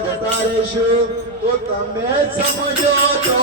જતા રહેશું તો તમે સમજો તો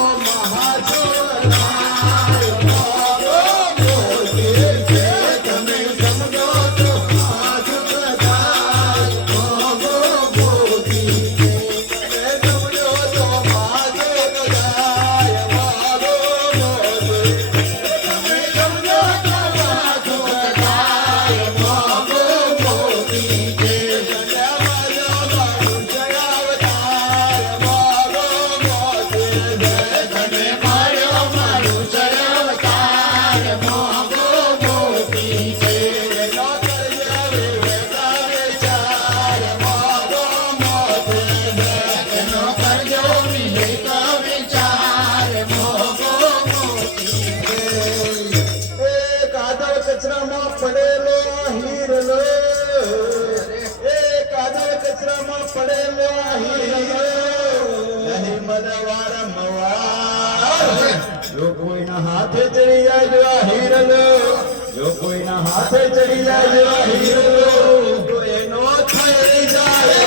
જો કોઈના હાથે ચડી જાય હીરલો જો કોઈના હાથે ચડી જાય હીરલો તો એનો થઈ જાય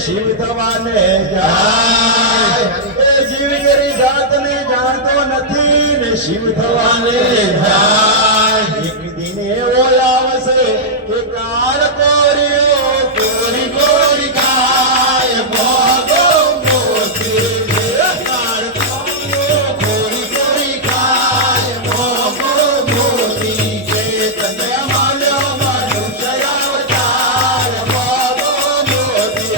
શિવ થવાને જાય જીવ કરી જાતને જાણતો નથી ને શિવ થવાને જાય એક દિન એવો આવશે કે કાળ કોરિયો કોરી કોરી ગાય ભાગો મોતી કાળ કોરિયો કોરી કોરી ગાય ભાગો મોતી કે તને માલ્યો મનુષ્ય અવતાર ભાગો મોતી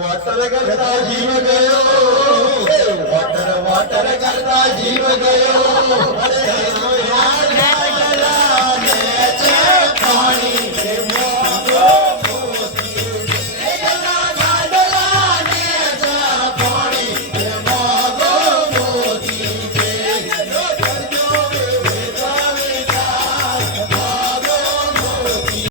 वाटर करता जीव गयो वाटर करता जीव गयो